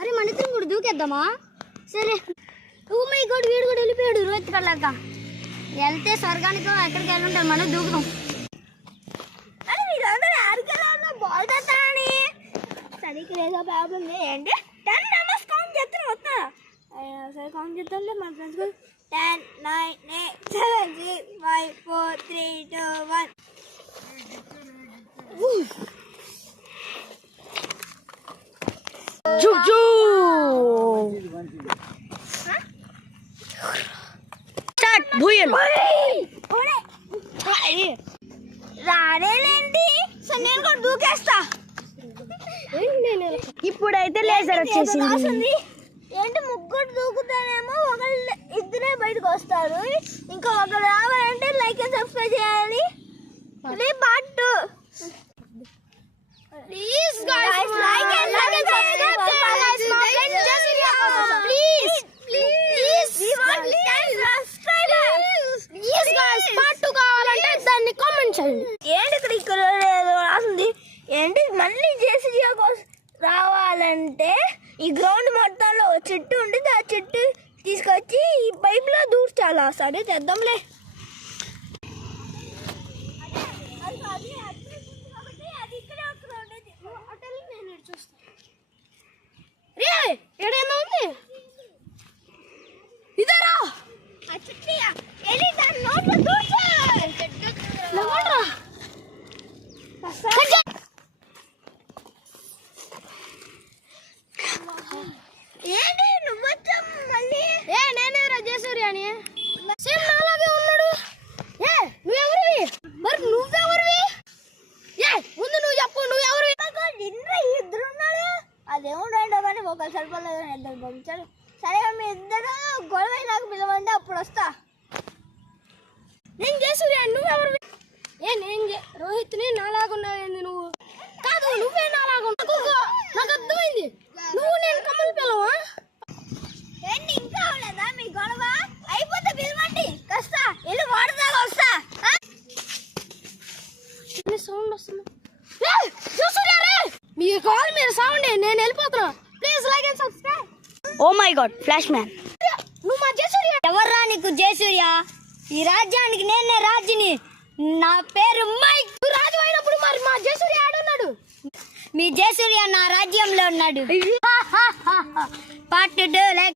అరే మన ఇద్దరం కూడా దూకేద్దామా? సరే. ఓ మై గాడ్, వీడు కూడా వెళ్ళిపోయాడు రోహిత్ కళ్ళక. వెళ్తే స్వర్గానికి ఎక్కడికి వెళ్ళుంటారు, మనం దూకుదాం. అరే మీరందరూ ఆడికెళ్ళాలి బాల్ తెస్తానని సరికి లేదా ప్రాబ్లం ఏంటి? 10 నెంబర్స్ కౌంట్ చేస్తాను వస్తా. సరే కౌంట్ చేద్దాంలే మన ఫ్రెండ్స్ కూడా. 10 9 8 7 6 5 4 3 2 1. Juju. Start buil. రాలేంటి? సో నేను కూడా దూకేస్తా. ఇప్పుడైతే లేజర్ వచ్చేసింది. ఏంటి ముగ్గురు దూకుతానేమో, ఒకళ్ళు ఇద్దరే బయటకు వస్తారు. ఇంకా ఒకరు రావాలంటే లైక్ అండ్ సబ్స్క్రైబ్ చేయాలి. Part 2. Please guys, like and subscribe. Please, we want 10 subscribers. Yes guys, part 2 కావాలంటే దాన్ని కామెంట్ చేయండి. ఏంటి ఇక్కడ రాసింది ఏంటి? మళ్ళీ జేసీబీ కోసం రావాలంటే ఈ గ్రౌండ్ మొత్తంలో చెట్టు ఉంటుంది, ఆ చెట్టు తీసుకొచ్చి ఈ పైప్లో దూర్చాలా? సరే చేద్దాంలే. ఏడేమో ఉంది ఇదరా ఏంటి నువ్వు వచ్చాం మళ్ళీ? నేనే రాజేశ్వరి అని సేమ్ నాలాగే ఉన్నాడు. నువ్వెవరివి? మరి నువ్వెవరివి? ముందు నువ్వు చెప్పు, నువ్వెవరివి? ఇద్దరు ఉన్నారు. అదేముండో కానీ ఒకరు సరిపోలేదు, ఇద్దరు పంపించారు. సరే మీ ఇద్దరు గొడవ నాకు పిలవండి, అప్పుడు వస్తా. నేను జయసూర్య, నువ్వెవరివి? నేను రోహిత్ని. నాలాగున్నావేంది నువ్వు? కాదు, నువ్వే నాలాగున్నావు. నాకు అర్థమైంది, నువ్వు నేను కమ్మలు పిల్లవా? ఏంటి ఇంకా అవలేదా మీ గొడవ? అయిపోతే పిలవండి, వస్తా. వెళ్ళి వాడదాకా వస్తా. సౌండ్ వస్తుంది. మీ కాల్ మీరు సౌండ్, నేను వెళ్ళిపోతున్నా. Please like and subscribe. Oh my god, flash man. నువ్వు మా జయసూర్య? ఎవర్రా నీకు జయసూర్య? ఈ రాజ్యానికి నేనే రాజుని. నా పేరు మైక్. నువ్వు రాజు అయినప్పుడు మరి మా జయసూర్య ఆడున్నాడు. మీ జయసూర్య నా రాజ్యంలో ఉన్నాడు. Part 2 like